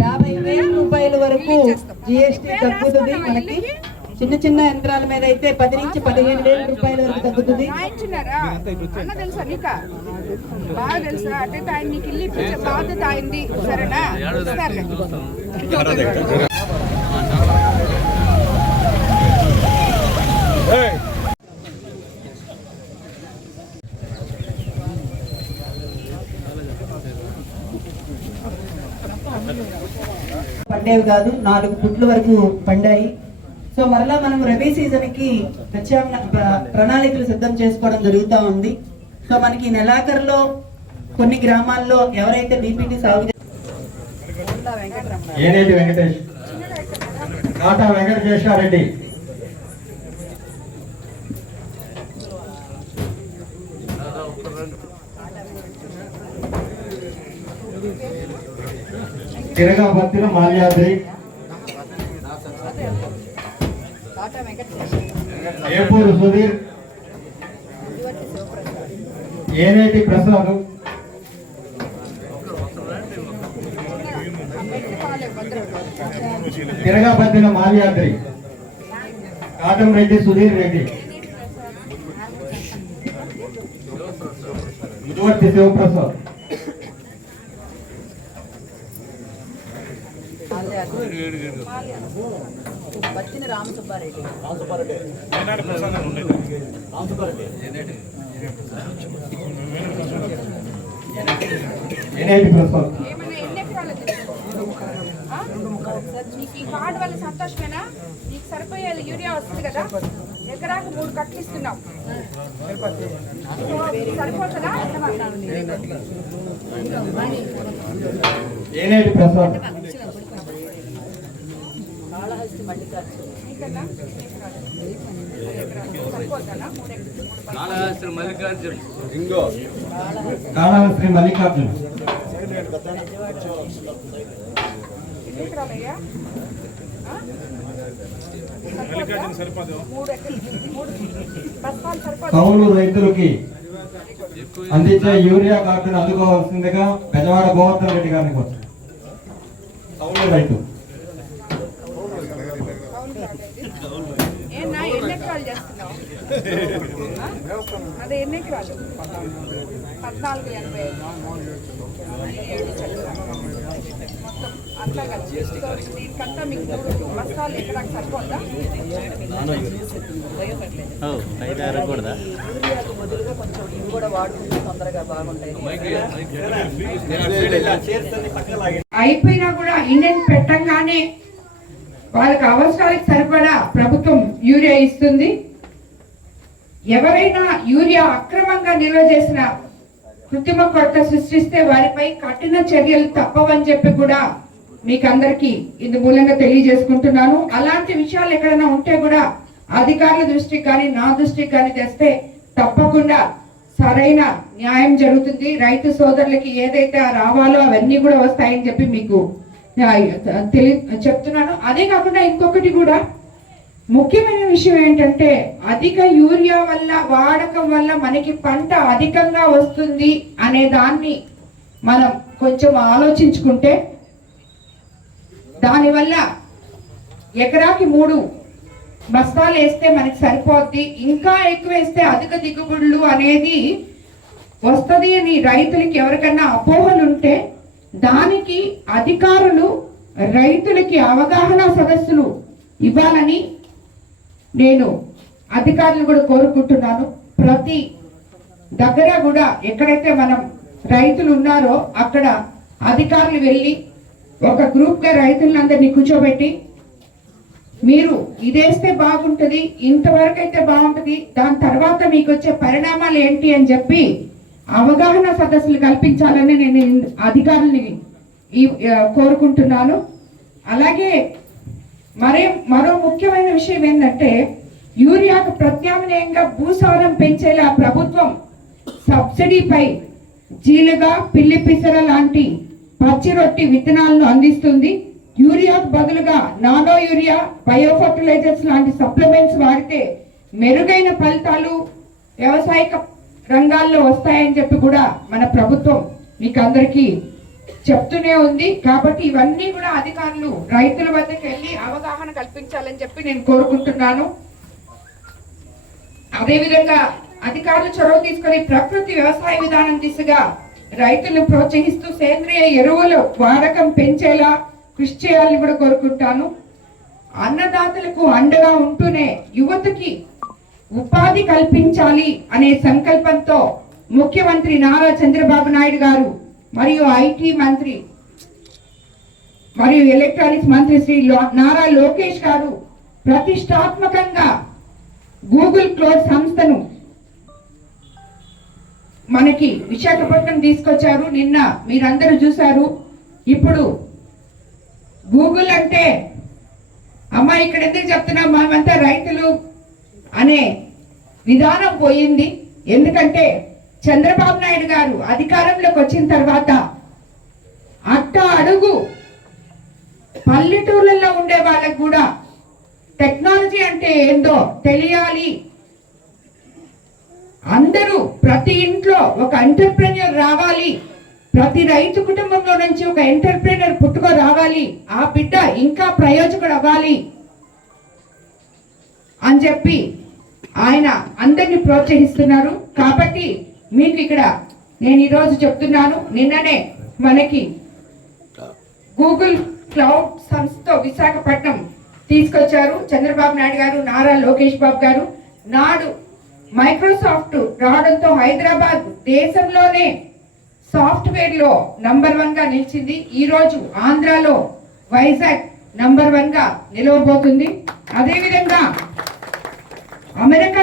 యాభై వేల రూపాయల వరకు జిఎస్టీ తగ్గుతుంది మనకి చిన్న చిన్న యంత్రాల మీద అయితే పది నుంచి పదిహేను వేల రూపాయల వరకు తగ్గుతుంది. రాయించున్నారా అన్న తెలుసా నీక? బాగా తెలుసా? అంటే ఆయన నీకు ఇల్లు ఇప్పించే బాధ్యత అయింది సరేనా? ఇస్తారులే. పండేవి కాదు నాలుగు ఫుట్ల వరకు పండాయి. సో మరలా మనం రబీ సీజన్కి ప్రణాళికలు సిద్ధం చేసుకోవడం జరుగుతూ ఉంది. సో మనకి నెలాఖరులో కొన్ని గ్రామాల్లో ఎవరైతే బీపీటీ సాగు చే- ఏనేటి వెంకటేష్? కాటా వెంకటేశ్వరరెడ్డి తిరగాపత్తిన మాల్యాద్రి. ఏపూరు సుధీర్? ఏనేటి ప్రసాద్? తిరగాపత్తిన మాల్యాద్రి. కాటం రెడ్డి సుధీర్ రెడ్డి. ముదువర్తి శివప్రసాద్. మాల్యాద్రి. ప్రసాద్ ఏమన్నా ఎన్ని ఎకరాలు తీసుకో? ఆ? నీకు ఈ కార్డు వల్ల సంతోషమేనా? నీకు సరిపోయే యూరియా వస్తుంది కదా? ఎకరాకు మూడు కట్టలు ఇస్తున్నాం. సరిపోతుందా? ఏనేటి ప్రసాద్ నీకన్నా సరిపోతుందా మూడు ఎకరాలు కాళహస్తి మల్లికార్జున్ కాళహస్త్రి మల్లికార్జున్ ఎన్ని ఎకరాలయ్యా ఆ? సరిపోతుందా? మూడు ఎకరాలు. మూడు బస్తాలు సరిపోతుంది కౌలు రైతులకి అందించే యూరియా కార్డును అందుకోవాల్సిందిగా పెద్దవాడ గోవర్ధన్ రెడ్డి గారిని. కౌలు రైతు ఏనా ఎన్ని ఎకరాలు చేస్తున్నావు ఆ? అదే ఎన్ని ఎకరాలు పద్నాలుగు ఎనభై ఏడు చక్కగా. మొత్తం అంతా కలిసి. సో దీనికంతా మీకు మూడు బస్తాలు ఎకరాకి సరిపోద్దా? ఐదారు కూడా అయిపోయినా కూడా ఇండియన్ పెట్టంగానే వాళ్ళకి అవసరాలకు సరిపడా ప్రభుత్వం యూరియా ఇస్తుంది. ఎవరైనా యూరియా అక్రమంగా నిల్వ చేసిన కృత్రిమ కొరత సృష్టిస్తే వారిపై కఠిన చర్యలు తప్పవని చెప్పి కూడా మీకు అందరికీ ఇందు మూలంగా తెలియజేసుకుంటున్నాను. అలాంటి విషయాలు ఎక్కడైనా ఉంటే కూడా అధికారుల దృష్టికి కానీ నా దృష్టికి కానీ తెస్తే తప్పకుండా సరైన న్యాయం జరుగుతుంది. రైతు సోదరులకి ఏదైతే ఆ రావాలో అవన్నీ కూడా వస్తాయని చెప్పి మీకు తెలి చెప్తున్నాను. అదే కాకుండా ఇంకొకటి కూడా ముఖ్యమైన విషయం ఏంటంటే అధిక యూరియా వల్ల వాడకం వల్ల మనకి పంట అధికంగా వస్తుంది అనే దాన్ని మనం కొంచెం ఆలోచించుకుంటే దానివల్ల ఎకరాకి మూడు బస్తాలు వేస్తే మనకి సరిపోద్ది. ఇంకా ఎక్కువ వేస్తే అధిక దిగుబడులు అనేది వస్తుంది అని రైతులకి ఎవరికన్నా అపోహలు ఉంటే దానికి అధికారులు రైతులకి అవగాహన సదస్సులు ఇవ్వాలని నేను అధికారులు కూడా కోరుకుంటున్నాను. ప్రతి దగ్గర కూడా ఎక్కడైతే మనం రైతులు ఉన్నారో అక్కడ అధికారులు వెళ్ళి ఒక గ్రూప్గా రైతులందరినీ కూర్చోబెట్టి మీరు ఇదేస్తే బాగుంటుంది ఇంతవరకు అయితే దాని తర్వాత మీకు వచ్చే పరిణామాలు ఏంటి అని చెప్పి అవగాహన సదస్సులు కల్పించాలని నేను అధికారుల్ని ఈ కోరుకుంటున్నాను. అలాగే మరే మరో ముఖ్యమైన విషయం ఏంటంటే యూరియాకు ప్రత్యామ్నాయంగా భూసారం పెంచేలా ప్రభుత్వం సబ్సిడీపై జీలుగా పిల్లి పిసర లాంటి పచ్చి రొట్టి విత్తనాలను అందిస్తుంది. యూరియాకు బదులుగా నానో యూరియా బయో ఫర్టిలైజర్స్ లాంటి సప్లిమెంట్స్ వాడితే మెరుగైన ఫలితాలు వ్యవసాయక రంగాల్లో వస్తాయని చెప్పి కూడా మన ప్రభుత్వం మీకు అందరికీ చెప్తూనే ఉంది. కాబట్టి ఇవన్నీ కూడా అధికారులు రైతుల వద్దకు వెళ్ళి అవగాహన కల్పించాలని చెప్పి నేను కోరుకుంటున్నాను. అదేవిధంగా అధికారులు చొరవ తీసుకొని ప్రకృతి వ్యవసాయ విధానం దిశగా రైతులను ప్రోత్సహిస్తూ సేంద్రియ ఎరువుల వాడకం పెంచేలా కృషి చేయాలని కూడా కోరుకుంటాను. అన్నదాతలకు అండగా ఉంటూనే యువతకి ఉపాధి కల్పించాలి అనే సంకల్పంతో ముఖ్యమంత్రి నారా చంద్రబాబు నాయుడు గారు మరియు ఐటీ మంత్రి మరియు ఎలక్ట్రానిక్స్ మంత్రి శ్రీ లో- నారా లోకేష్ గారు ప్రతిష్టాత్మకంగా గూగుల్ క్లోజ్ సంస్థను మనకి విశాఖపట్నం తీసుకొచ్చారు. నిన్న మీరందరూ చూశారు. ఇప్పుడు గూగుల్ అంటే అమ్మ ఇక్కడ ఎందుకు చెప్తున్నాం మనమంతా రైతులు అనే విధానం పోయింది. ఎందుకంటే చంద్రబాబు నాయుడు గారు అధికారంలోకి వచ్చిన తర్వాత అట్ట అడుగు పల్లెటూర్లలో ఉండే వాళ్ళకు కూడా టెక్నాలజీ అంటే ఏందో తెలియాలి. అందరూ ప్రతి ఇంట్లో ఒక ఎంటర్ప్రెన్యూర్ రావాలి. ప్రతి రైతు కుటుంబంలో నుంచి ఒక ఎంటర్ప్రెన్యూర్ పుట్టుకో రావాలి. ఆ బిడ్డ ఇంకా ప్రయోజకుడు అవ్వాలి అని చెప్పి ఆయన అందరిని ప్రోత్సహిస్తున్నారు. కాబట్టి మీకు ఇక్కడ నేను ఈరోజు చెప్తున్నాను నిన్ననే మనకి గూగుల్ క్లౌడ్ సంస్థ విశాఖపట్నం తీసుకొచ్చారు. చంద్రబాబు నాయుడు గారు నారా లోకేష్ బాబు గారు. నాడు మైక్రోసాఫ్ట్ రావడంతో హైదరాబాద్ దేశంలోనే సాఫ్ట్వేర్లో నంబర్ వన్గా నిలిచింది. ఈ రోజు ఆంధ్రాలో వైజాగ్ నంబర్ వన్గా నిలవబోతుంది. అదేవిధంగా అమెరికా